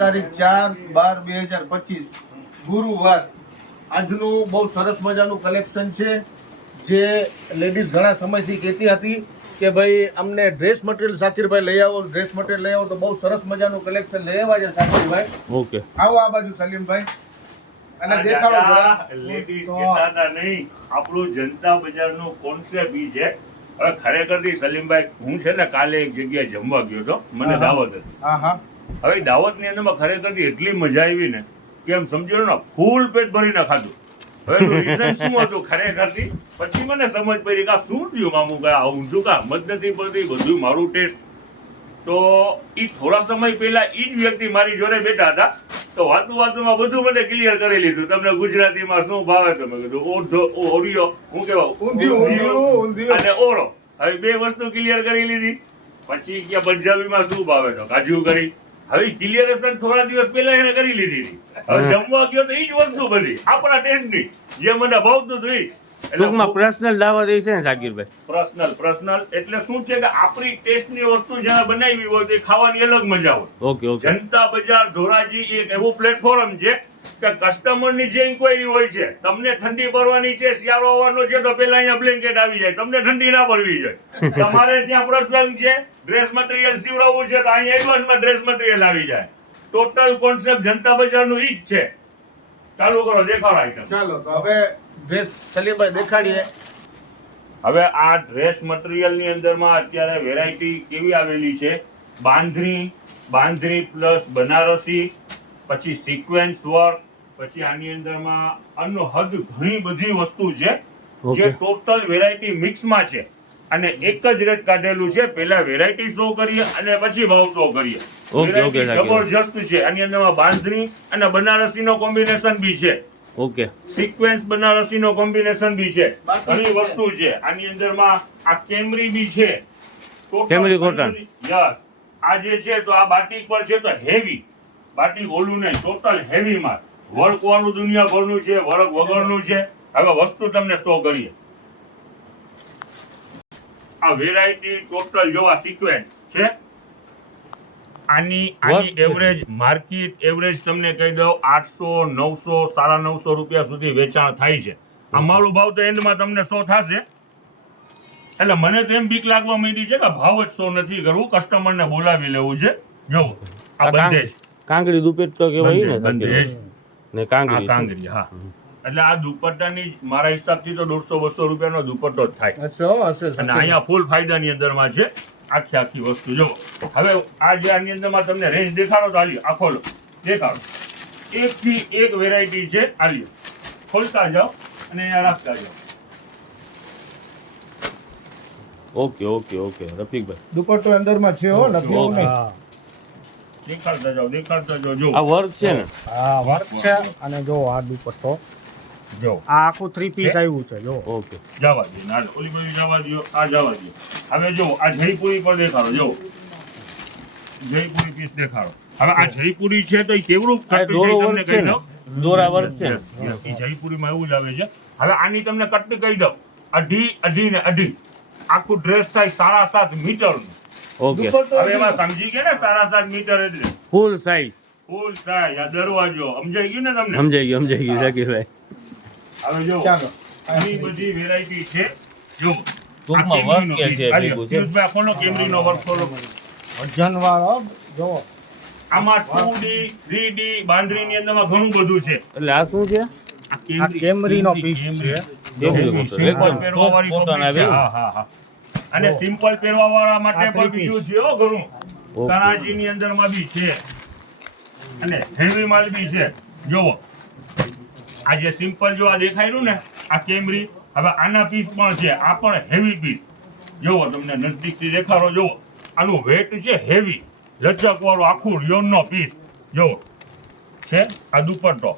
તારીખ 4/12/2025 ગુરુવાર આજનું બહુ સરસ મજાનું કલેક્શન છે જે લેડીઝ ઘણા સમયથી કહેતી હતી કે ભાઈ અમને ડ્રેસ મટીરિયલ સાકીરભાઈ લઈ આવો તો બહુ સરસ મજાનું કલેક્શન લઈ આવ્યા છે સાકીરભાઈ. ઓકે, આવો આ બાજુ સલીમભાઈ અને દેખાડો જરા. લેડીઝ કહેતા નહીં, આપણું જનતા બજારનો કોન્સેપ્ટ ઈ છે. હવે ખરેખરથી સલીમભાઈ, હું છે ને કાલે એક જગ્યાએ જમવા ગયો હતો, મને દાવત હતી. હા. હવે દાવતની અંદરમાં ખરેખરથી એટલી મજા આવી ને કે એમ સમજો ને ફૂલ પેટ ભરીને ખાધું. હવે રીઝન શું હતું ખરેખરથી પછી મને સમજ પડી કે આ શું થયું મામું, કે આવું ઊંધું કામ જ નથી પડતી, બધું મારું ટેસ્ટ. તો એ થોડા સમય પહેલા એ જ વ્યક્તિ મારી જોડે બેઠા હતા, તો વાતમાં બધું મને ક્લિયર કરી લીધું. તમને ગુજરાતીમાં શું ભાવે તો મેં કીધું ઓરિયો, હું કેવા ઊંધિયું અને ઓરો. હવે બે વસ્તુ ક્લિયર કરી લીધી. પછી કે પંજાબીમાં શું ભાવે તો કાજુ કરી. હવે ક્લિયરેશન થોડા દિવસ પહેલા એને કરી લીધી હતી. હવે જમવા ગયો તો એ જ વસ્તુ બધી આપણા ટેસ્ટની જે મને ભાવતું હતું. ટૂંકમાં પર્સનલ દાવત એ છે ને સાકીરભાઈ? પર્સનલ એટલે શું છે કે આપણી ટેસ્ટની વસ્તુ જ્યારે બનાવી હોય તો ખાવાની અલગ મજા હોય. ઓકે. જનતા બજાર ધોરાજી એક એવું પ્લેટફોર્મ છે કે કસ્ટમરની જે ઇન્ક્વાયરી હોય છે, તમને ઠંડી પડવાની છે, શિયાળો આવવાનો છે, તો પેલા અહીંયા બ્લેન્કેટ આવી જાય, તમને ઠંડી ના પડવી જોઈએ. તમારે ત્યાં પ્રસંગ છે, ડ્રેસ મટીરિયલ સીવડાવવું છે, તો અહીંયા એડવાન્સમાં ડ્રેસ મટીરિયલ આવી જાય. ટોટલ કોન્સેપ્ટ જનતા બજારનું ઈ જ છે. ચાલુ કરો, દેખાડો આઈટમ. ચાલો તો હવે ડ્રેસ સલીમભાઈ દેખાડીએ. હવે આ ડ્રેસ મટીરિયલની અંદરમાં અત્યારે વેરાયટી કેવી આવેલી છે? બાંધણી પ્લસ બનારસી, પછી સિક્વેન્સ વર્ક, પછી આની અંદરમાં અનહદ ઘણી બધી વસ્તુ છે જે ટોટલ વેરાયટી મિક્સમાં છે અને એક જ રેટ કાઢેલું છે. પહેલા વેરાયટી શો કરીએ અને પછી ભાવ શો કરીએ. ઓકે, જબરજસ્ત છે. આની અંદરમાં બાંધણી અને બનારસીનો કોમ્બિનેશન બી છે. ઓકે, સિક્વેન્સ બનારસીનો કોમ્બિનેશન બી છે. ઘણી વસ્તુ છે આની અંદરમાં. આ કેમરી બી છે, કેમરી કોટન. યસ, આ જે છે તો આ બાટિક પર છે તો હેવી બાટિક, ઓલું નહીં, ટોટલ હેવી માં વર્ક વાળું દુનિયાભરનું છે, વર્ક વગરનું છે. હવે વસ્તુ તમને શો કરીએ. આ વેરાયટી ટોટલ જોવા સિક્વેન્સ છે. આની એવરેજ માર્કેટ એવરેજ તમને કહી દઉં 800, 900, 950 રૂપિયા સુધી વેચાણ થાય છે. અમારું ભાવ તો એન્ડમાં તમને 100 થશે. એટલે મને તો એમ બીક લાગવા માંડી છે કે ભાવ જ 100 નથી કરવું, કસ્ટમરને બોલાવી લેવું છે. જો આ બંધેજ કાંગરી દુપટ્ટો તો કહેવાય ને, બંધેજ ને કાંગરી. હા, એટલે આ દુપટ્ટાની મારા હિસાબથી તો 150-200 રૂપિયાનો દુપટ્ટો જ થાય. અને અહીંયા ફૂલ ફાયદાની અંદરમાં છે આખી વસ્તુ. જો હવે આ જે આની અંદરમાં તમને રેન્જ દેખાડો તો આલ્યો, આ ખોલો, દેખાડો. એકથી એક વેરાયટી છે. આલ્યો, ખોલતા જાઓ અને અહીંયા રાખતા જાઓ. ઓકે, રફીકભાઈ દુપટ્ટો અંદરમાં છે હો, નથી એવું નહીં. દેખાડતા જાઓ. જો આ વર્ક છે ને? હા, વર્ક છે. અને જો આ દુપટ્ટો, જો આ આખું 3 પીસ આવ્યું છે. જો ઓકે, જવા દે, ના ઓલી બધી જવા દો, આ જવા દો. હવે જો આ જયપુરી પર દેખાડો. જો જયપુરી પીસ દેખાડો. હવે આ જયપુરી છે તો એ કેવડું કટ છે તમને કહી દઉં. દોરા વર્ક છે. એ જયપુરીમાં એવું જ આવે છે. હવે આની તમને કટ કહી દઉં, અઢી ને અઢી આખું ડ્રેસ થાય 7.5 મીટરનું. ઓકે, હવે એમાં સમજી ગયા ને 7.5 મીટર એટલે ફૂલ સાઈઝ. આ દરવાજો સમજાઈ ગયું ને તમને? સમજાઈ ગયું સાકીરભાઈ. હવે જો ચાલો ઘણી બધી વેરાયટી છે. જો ટૂંકમાં વર્ક કે છે ભેગું છે. પિયુષભાઈ ખોલો, કેમરીનો વર્ક ખોલો. વજન વાળો જો આમાં 2D 3D બાંધણીની અંદરમાં ઘણું બધું છે. એટલે આ શું છે? આ કેમરીનો પીસ છે. સિમ્પલ પહેરવાવાળી કોટન પબ્લિક છે. આવે. હા. અને સિમ્પલ પહેરવાવાળા માટે આ પણ બીજું છે હો ઘણું. કરાચીની અંદરમાં બી છે અને હેવી માલ બી છે. જોવો આ જે સિમ્પલ જો આ દેખાયલું ને આ કેમરી, હવે આના પીસ પણ છે. આ પણ હેવી પીસ. જોવો તમને નજદીકથી દેખાડો. જોવો આનું વેટ છે હેવી, લચક વાળું આખું રિયોનનો પીસ. જોવો છે આ દુપટ્ટો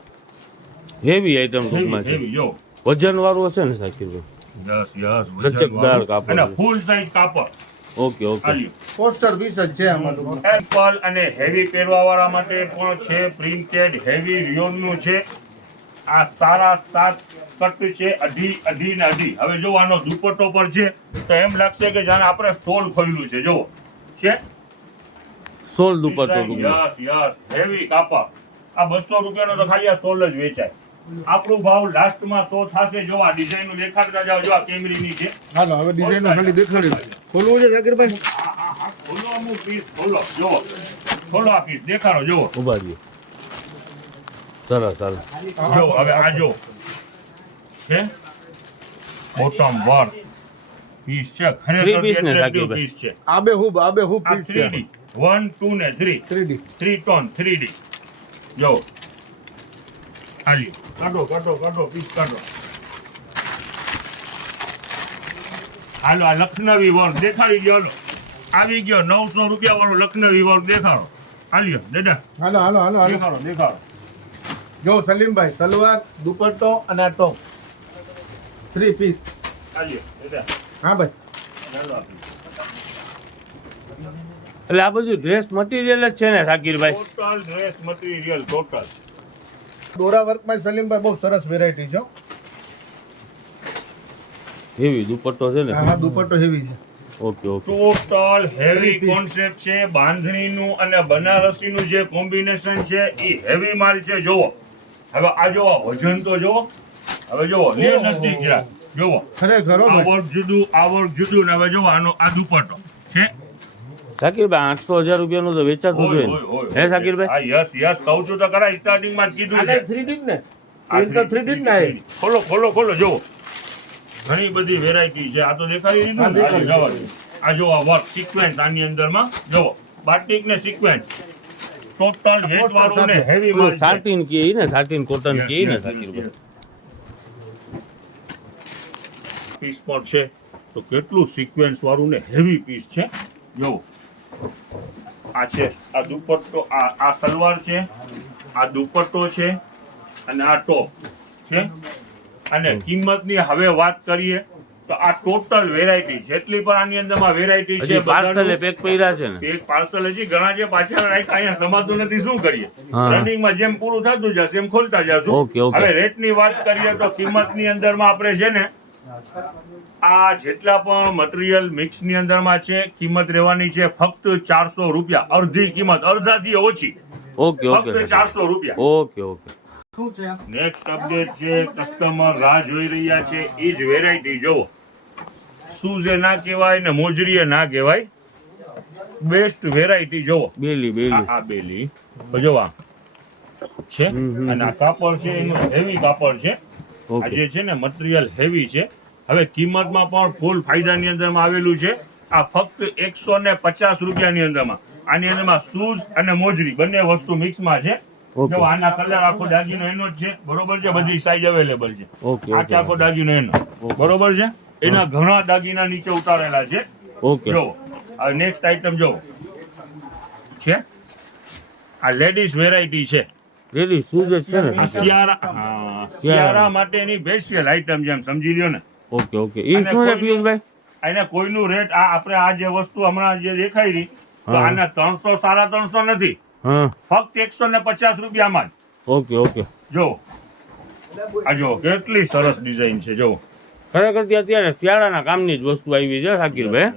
હેવી આઈટમ ટૂંકમાં છે. હેવી. જો વજન વાળું હશે ને સાકીરભાઈ? યસ લચકદાર કાપડ અને છે. ફૂલ સાઈઝ કાપડ. ઓકે, પોસ્ટર પીસ જ છે આમાં તો. સિમ્પલ અને હેવી પહેરવા વાળા માટે પણ છે. પ્રિન્ટેડ હેવી રિયોનનું છે. આ સારા 7 કટ છે, અઢી ને અઢી. હવે જો આનો દુપટ્ટો પર છે તો એમ લાગશે કે જાણે આપણે સોલ ખોલ્યું છે. જો છે સોલ દુપટ્ટો ટૂંકમાં. યસ યસ હેવી કાપડ. આ 200 રૂપિયાનો તો ખાલી આ સોલ જ વેચાય. આપણું ભાવ લાસ્ટમાં 100 થશે. જો આ ડિઝાઇન દેખાડતા જાઓ. જો આ કેમરીની છે. હાલો હવે ડિઝાઇન ખાલી દેખાડી દો. ખોલવું છે ઝાકીરભાઈ? ખોલો અમુક પીસ ખોલો. જો ખોલો આ પીસ દેખાડો. જો ઉભા રહ્યો. સરસ સરસ. જો હવે આ જો છે બોટમ વર્ક પીસ છે. Three piece ને ખરેખર ઝાકીરભાઈ? પીસ છે. આબેહૂબ આ પીસ છે. 3D 1 2 ને 3 3D 3 ટોન 3D. જો આલી કાઢો પીસ કાઢો. હાલો આ લખનવી વર્ક દેખાડી દો. હાલો આવી ગયો 900 રૂપિયા વાળો લખનવી વર્ક દેખાડો. હાલ્યો દાદા હાલો દેખાડો. જો સલીમભાઈ સલવાર દુપટ્ટો અને આ ટોપ 3 પીસ. હાલ્યો દાદા હા ભાઈ ચાલો આપી. એટલે આ બધું ડ્રેસ મટીરિયલ જ છે ને શાકીરભાઈ? Total dress material total. દોરા વર્કમાં સલીમભાઈ બહુ સરસ વેરાયટી છે. હેવી દુપટ્ટો છે ને? હા દુપટ્ટો હેવી છે. Okay okay. Total heavy concept છે. બાંધણીનું અને બનારસીનું જે કોમ્બિનેશન છે એ હેવી માલ છે. જોવો હવે આ જોવો વજન તો જોવો. હવે જોવો નજદીક જરા જોવો. ખરેખર હો આ ભાઈ. વર્ક જુદું આ વર્ક જુદું ને હવે જોવો આનો આ દુપટ્ટો છે. શાકીરભાઈ 800,000 રૂપિયાનું તો વેચાતું જોઈએ ને? હે શાકીરભાઈ? હા યસ કહું છું તો ખરા સ્ટાર્ટિંગ માં જ કીધું આ છે. 3D ને એ તો 3D ને આ. ખોલો જોવો ઘણી બધી વેરાયટી છે. આ તો દેખાડી દીધું ને? દેખાડી આ જવા દો. આ જો આ વર્ક સિક્વેન્સ આની અંદરમાં જોવો બાટિક ને સિક્વેન્સ ટોટલ હેટ વાળું ને હેવી માલ છે. સાટીન કે ને સાટીન કોટન કે ને શાકીરભાઈ? પીસ પણ છે તો કેટલું સિક્વેન્સ વાળું ને હેવી પીસ છે. જો આ છે આ દુપટ્ટો આ સલવાર છે આ દુપટ્ટો છે અને આ ટોપ છે. અને કિંમતની હવે વાત કરીએ તો આ ટોટલ વેરાયટી જેટલી પણ આની અંદરમાં વેરાયટી છે હજી પાર્સલે પેક કર્યા છે ને? એક પાર્સલ હજી ઘણા જે પાછળ રાખ્યા અહીંયા સમાતું નથી. શું કરીએ હા. રનિંગમાં જેમ પૂરું થતું જશે એમ ખોલતા જશું. Okay, okay. હવે રેટની વાત કરીએ તો કિંમતની અંદરમાં આપણે છે ને આ જેટલા પણ મટીરિયલ મિક્સની અંદરમાં છે કિંમત રહેવાની છે ફક્ત 400 રૂપિયા. અડધી કિંમત અડધાથી ઓછી. ઓકે ઓકે ફક્ત 400 રૂપિયા. Okay okay. શું છે? નેક્સ્ટ અપડેટ છે. કસ્ટમર રાહ જોઈ રહ્યા છે એ જ વેરાયટી જોવો. શૂઝે ના કહેવાય ને મોજરીએ ના કહેવાય. બેસ્ટ વેરાયટી જોવો. બેલી આ બેલી જો આ છે અને આ કાપડ છે એનું હેવી કાપડ છે. આ ઓકે. જે છે ને મટીરિયલ હેવી છે. હવે કિંમતમાં પણ ફૂલ ફાયદાની અંદરમાં આવેલું છે. આ ફક્ત 150 રૂપિયાની અંદરમાં. આની અંદરમાં શૂઝ અને મોજરી બંને વસ્તુ મિક્સમાં છે. ઓકે. જો આના કલર આખો દાગીનો એનો જ છે. બરોબર છે. બધી સાઈઝ અવેલેબલ છે. ઓકે આખે આખો દાગીનો એનો. બરોબર છે. એના ઘણા દાગીના નીચે ઉતારેલા છે. ઓકે. જો આ નેક્સ્ટ આઈટમ જો છે આ લેડીઝ વેરાયટી છે. રેડી શૂઝ જ છે ને? આ શિયાળા માટેની સ્પેશિયલ આઈટમ જેમ સમજી લ્યો ને. Okay okay. ઈ અને શું છે કોઈનું- પિયુષભાઈ? એને કોઈનું રેટ આપણે આ જે વસ્તુ હમણાં જે દેખાઈ રહી તો હા. આના 300 350 નથી. હા. ફક્ત 150 રૂપિયામાં જ. Okay okay. જો આ જો કેટલી સરસ ડિઝાઇન છે. જો ખરેખર ત્યાં અત્યારે શિયાળાના કામની જ વસ્તુ આવી છે શાકીરભાઈ.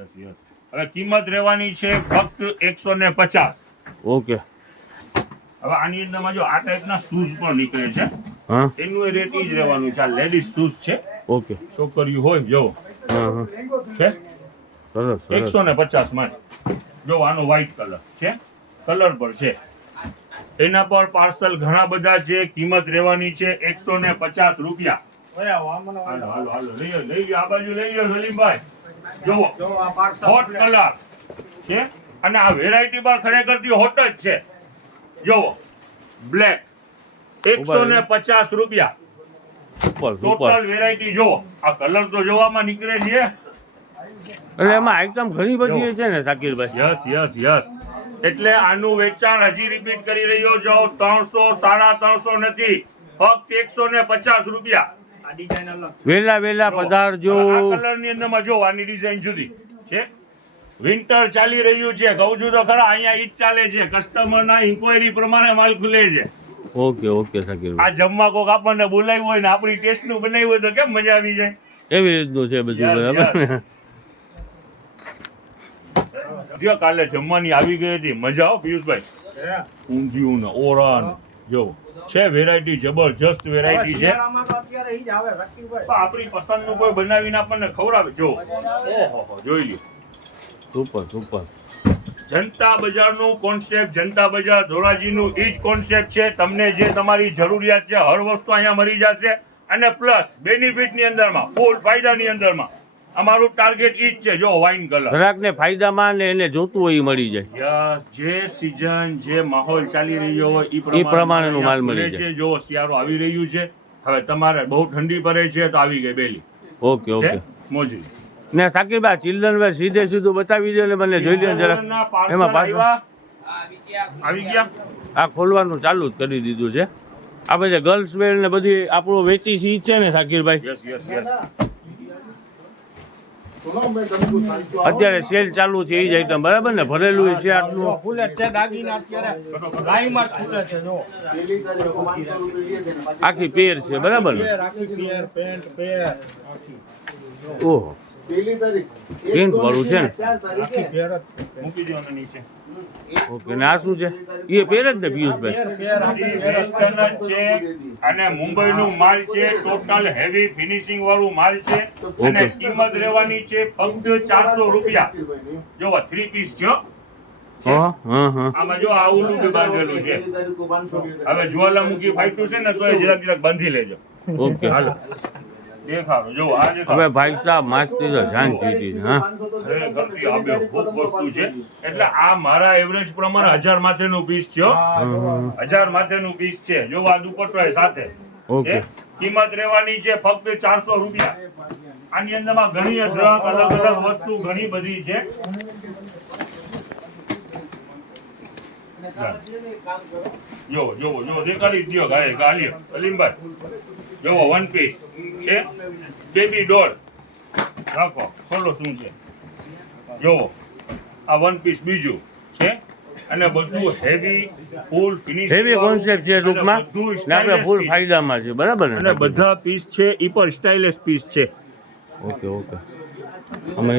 હવે કિંમત રહેવાની છે ફક્ત 150. ઓકે. હવે આની અંદરમાં જો આ ટાઈપના શૂઝ પણ નીકળે છે. હા. એનું રેટ ઈ જ રહેવાનું છે. આ લેડીઝ શૂઝ છે. ઓકે. છોકરીઓ હોય જો હા હા. છે સરસ સરસ. 150 માં જ. જો આનો વ્હાઈટ કલર છે. કલર પર છે. એના પર પાર્સલ ઘણા બધા છે. કિંમત રહેવાની છે 150 રૂપિયા. હાલો લઈ લો આ બાજુ લઈ લો સલીમભાઈ. જુઓ હોટ કલર છે અને આ વેરાયટી પણ ખરેખર હોટ જ છે. જુઓ બ્લેક 150 રૂપિયા. Super super. ટોટલ વેરાયટી જુઓ. આ કલર તો જોવામાં નીકળે છે. એટલે એમાં આઈટમ ઘણી બધી છે ને શાકીરભાઈ? યસ એટલે આનું વેચાણ હજી રિપીટ કરી રહ્યો છો 300 350 નથી ફક્ત 150 રૂપિયા. વેલા પધારજો. આ કલર ની અંદરમાં જો આની ડિઝાઇન જુદી છે. વિન્ટર ચાલી રહ્યું છે. કહું છું તો ખરા અહીંયા ઈ જ ચાલે છે. કસ્ટમર ના ઇન્ક્વાયરી પ્રમાણે માલ ખુલે છે. ઓકે ઓકે શાકીરભાઈ. આ જમવા કોક આપણને બોલાવ્યું હોય ને આપણી ટેસ્ટ નું બનાવ્યું હોય તો કેમ મજા આવી જાય. એવી રીતનું છે બધું Yes, બરાબર ને? જો કાલે જમવાની આવી ગઈ હતી મજા આવો પિયુષભાઈ ઊંધિયું ને ઓરા જો છે વેરાયટી જબરજસ્ત વેરાયટી છે શિયાળામાં તો અત્યારે ઈ જ આવે રકીભાઈ. તો આપણી પસંદનું કોઈ બનાવીને આપણને ખવડાવે જો ઓહો જોઈ લ્યો સુપર સુપર. જનતા બજારનું કોન્સેપ્ટ જનતા બજાર ધોરાજીનું ઈ જ કોન્સેપ્ટ છે. તમને જે તમારી જરૂરિયાત છે હર વસ્તુ અહીંયા મળી જશે અને પ્લસ બેનિફિટની અંદરમાં ફૂલ ફાયદાની અંદરમાં અમારું ટાર્ગેટ ઈ જ છે. જો વાઇન કલર ગ્રાહકને ફાયદામાં ને એને જોતું હોય એ મળી જાય. યસ જે સિઝન જે માહોલ ચાલી રહ્યો હોય ઈ પ્રમાણેનું માલ મળી અહીંયા જાય. છે. જો શિયાળો આવી રહ્યું છે હવે તમારે બહુ ઠંડી પડે છે તો આવી ગઈ બેલી ઓકે છે ઓકે. મોજી ને સાકીરભાઈ ચિલ્ડ્રન વેર સીધે સીધું બતાવી દો ને મને જોઈ લો જરાક. એમાં પાછું આવી ગયા આ ખોલવાનું ચાલુ જ કરી દીધું છે. આપણે જે ગર્લ્સ વેર ને બધી આપણું વેચી સી છે ને સાકીરભાઈ, યસ યસ યસ અત્યારે સેલ ચાલુ છે એ જ આઈટમ બરાબર ને ભરેલું છે જો આટલું. ફૂલે જ છે દાગીના અત્યારે લાઈમાં જ ફૂલે છે જો આખી પેર છે બરાબર ને. પેર, આખી પેર, પેન્ટ પેર આખી ઓહો પ્રિન્ટ વાળું છે ને. આખી પેર જ છે. મૂકી દો આને નીચે ઓકે ને આ શું છે એ પેર જ ને પિયુષભાઈ. પેર પેર આખી પેર જ વેસ્ટર્ન જ છે અને મુંબઈનું માલ છે. ટોટલ હેવી ફિનિશિંગ વાળું માલ છે અને Okay. કિંમત રહેવાની છે ફક્ત 400 રૂપિયા. જો 3 પીસ છે હો. હા હા હા. આમાં જો આ ઓલું બી બાંધેલું છે. હવે જ્વાલામુખી ફાટ્યું છે ને તો એ જરાક જરાક બાંધી લેજો. ઓકે હાલો દેખાડો જો આ હવે દેખાડો ભાઈ સાહેબ માસ્તી તો જાન ચીટી છે હા. ખરેખરથી આ બે ખૂબ વસ્તુ છે. એટલે આ મારા એવરેજ પ્રમાણે 1000 માથેનું પીસ છે હો. 1000 માથેનું પીસ છે. જો આ દુપટ્ટો એ સાથે ઓકે. છે. કિંમત રહેવાની છે ફક્ત 400 રૂપિયા. આની અંદરમાં ઘણી અઢળક અલગ અલગ વસ્તુ ઘણી બધી છે. જો જો જો દેખાડી દ્યો ગાય ગાલીઓ અલીમભાઈ જો વન પીસ છે બેબી ડોલ રાખો ખોલો શું છે જો આ વન પીસ બીજું છે અને બધું હેવી ફૂલ ફિનિશ હેવી કોન્સેપ્ટ છે ટૂંકમાં ને આપણે ફૂલ ફાયદામાં છે બરાબર ને. અને બધા પીસ છે ઈ પર સ્ટાઇલિશ પીસ છે. Okay okay. આમાં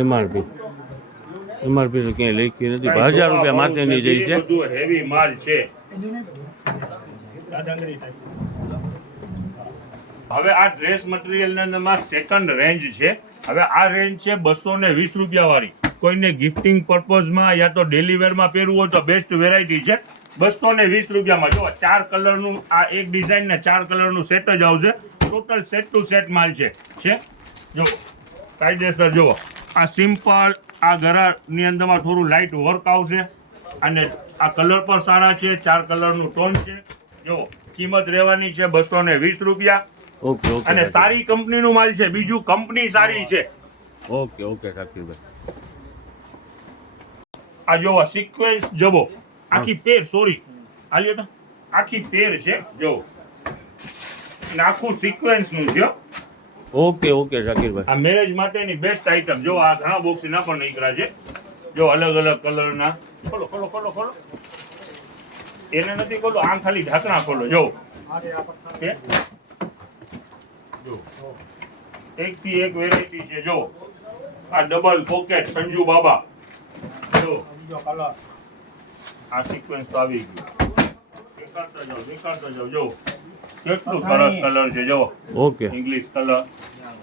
એમઆરપી તો ક્યાંય લખી નથી 1000 રૂપિયા માટેની જઈ છે. બધું હેવી માલ છે. દાદાગીરી type. હવે આ ડ્રેસ મટીરિયલ માં સેકન્ડ રેન્જ છે. હવે આ રેન્જ છે 220 રૂપિયા વાળી. કોઈને ગિફ્ટિંગ પર્પઝમાં યા તો ડેલી વેરમાં પહેરવું હોય તો બેસ્ટ વેરાયટી છે. 220 રૂપિયામાં જો 4 કલરનું આ એક ડિઝાઇન ને 4 કલરનું સેટ જ આવશે. ટોટલ સેટ ટુ સેટ માલ છે જો કાયદેસર જુઓ આ સિમ્પલ આ ગરાની અંદરમાં થોડું લાઇટ વર્ક આવશે અને આ કલર પણ સારા છે. 4 કલરનું ટોન છે. જો કિંમત રહેવાની છે 220 રૂપિયા ઓકે ઓકે. અને સારી કંપનીનું માલ છે. બીજું કંપની સારી છે. ઓકે ઓકે સાકીરભાઈ. આ જોવા સિક્વેન્સ જબો આખી પેર સોરી આ લ્યો તો આખી પેર છે જો અને આખું સિક્વેન્સ નું છે હો. ઓકે ઓકે સાકીરભાઈ. આ મેરેજ માટેની બેસ્ટ આઈટમ જો આ ઘણા બોક્સ ના પણ નીકળ્યા છે. જો અલગ અલગ કલરના ખોલો ખોલો ખોલો ખોલો એને નથી ખોલો આમ ખાલી ઢાંકણા ખોલો જો છે. જો એક થી એક વેરાયટી છે જો આ ડબલ પોકેટ સંજુ બાબા જો બીજો કલર આ સિક્વન્સ તો આવી ગયું. દેખાડતો જાવ જો કેટલું સરસ કલર છે જો okay English colour.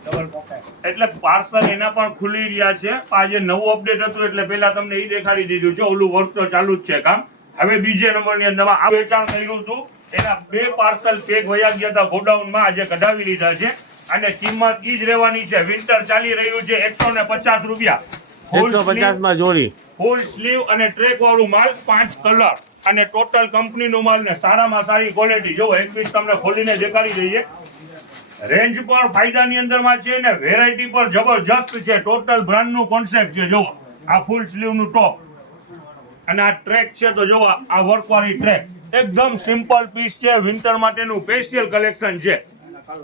Double pocket. એટલે પાર્સલ એના પણ ખુલી રહ્યા છે. આજે નવું અપડેટ હતું એટલે પહેલા તમને એ દેખાડી દીધું છે. ઓલું વર્ક તો ચાલુ જ છે કામ. હવે બીજે નંબરની અંદરમાં આ વેચાણ કર્યું હતું એના 2 પાર્સલ પેક વયા ગયા હતા ગોડાઉનમાં. આજે કઢાવી લીધા છે અને કિંમત ઈ જ રહેવાની છે. વિન્ટર ચાલી રહ્યું છે 150 રૂપિયા. 150 માં જોડી. ફૂલ સ્લીવ અને ટ્રેક વાળું માલ 5 કલર અને ટોટલ કંપનીનું માલ ને સારામાં સારી ક્વોલિટી. જો એક પીસ તમને ખોલીને દેખાડી દઈએ. રેન્જ પણ ફાયદાની અંદરમાં છે ને વેરાયટી પણ જબરજસ્ત છે. ટોટલ બ્રાન્ડનું કોન્સેપ્ટ છે. જો આ ફૂલ સ્લીવનું ટોપ અને આ ટ્રેક છે તો જો આ વર્કવાળી ટ્રેક એકદમ સિમ્પલ પીસ છે. વિન્ટર માટેનું સ્પેશિયલ કલેક્શન છે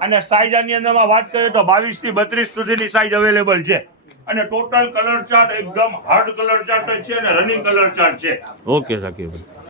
અને સાઈઝ આની અંદરમાં વાત કરીએ તો 22 થી 32 સુધીની સાઈઝ અવેલેબલ છે અને ટોટલ કલર ચાર્ટ એકદમ હાર્ડ કલર ચાર્ટ જ છે અને રનિંગ કલર ચાર્ટ છે. ઓકે સાકીરભાઈ.